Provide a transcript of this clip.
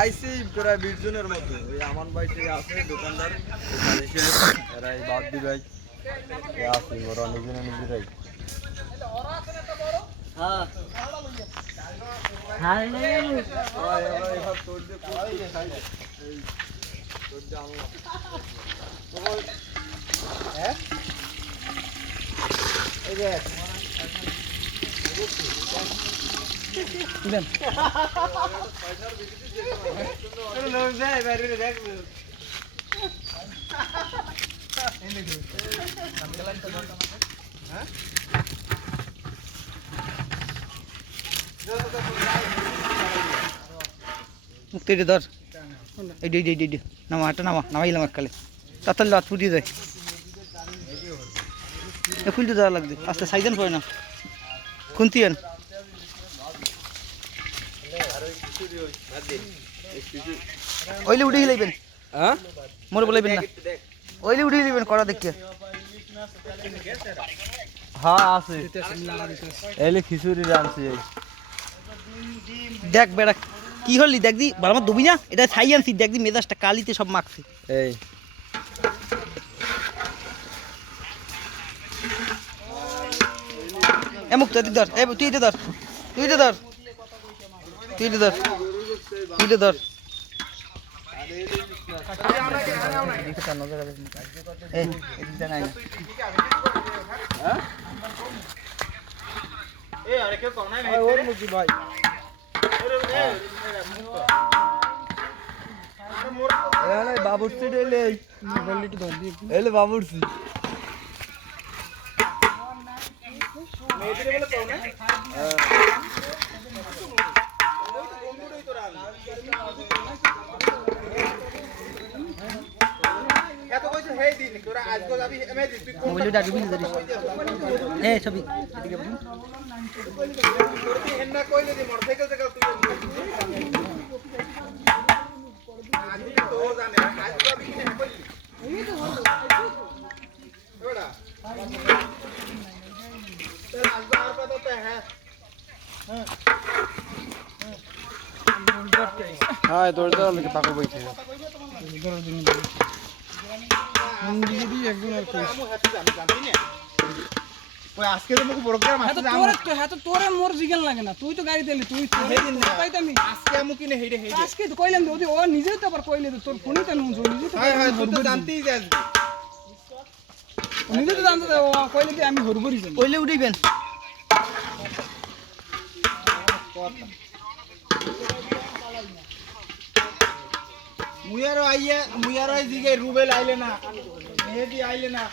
আইসি প্রায় 20 জনের মতো। ওই আমান ভাইটি আছে দোকানদার, এরা এই বাদ দিবাই আছে ওরা নিজেরাই। হ্যাঁ এবার তোর যে খাই এই তোর যে আনলাম হ্যাঁ এই যে দেন লোক যায় বাইরে দেখ হ্যাঁ মুক্তি ধর এই নামা হাঁটা নামাইলাম এককালে তাড়াতাড়ি লাত ফুটিয়ে যায় খুলতে দেওয়া লাগবে আস্তে সাইজেন পড়ে না খুনতি আন ওইলে উঠে লাইবেন হ্যাঁ মোর বলাইবেন না ওইলে উঠে লাইবেন করা দেখিয়ে হ্যাঁ আছে এলে খিচুড়ি রাঁধছি দেখ বেড়া কি হলি দেখ দি ভালো মত দবি না এটা ছাই আনছি দেখ দি মেজাজটা কালিতে সব মাখছে এই এমুক তুই ধর এ তুই ধর তুই ধর তুই ধর তুই ধর বাবুর্চি এলে বাবুর্চি মোবাইলটা ডাকবি না ধরিস এই ছবি হ্যাঁ দৌড় পাকা বইছে আজকে তো মুখে প্রোগ্রাম আছে তোরে মোর জিগান লাগে না তুই তো গাড়ি দিলি তুই আমি আজকে আমু কিনে হেইডে আজকে তো কইলাম ওদি ও নিজেই তো আবার কইলে তোর ফোনই তো নুন নিজে তো হ্যাঁ তুই তো জানতেই যাস নিজে তো জানতে ও কইলে যে আমি হরবরি যাই ওইলে উঠাইবেন মুয়ারো জিগে রুবেল আইলে না মেহেদি আইলে না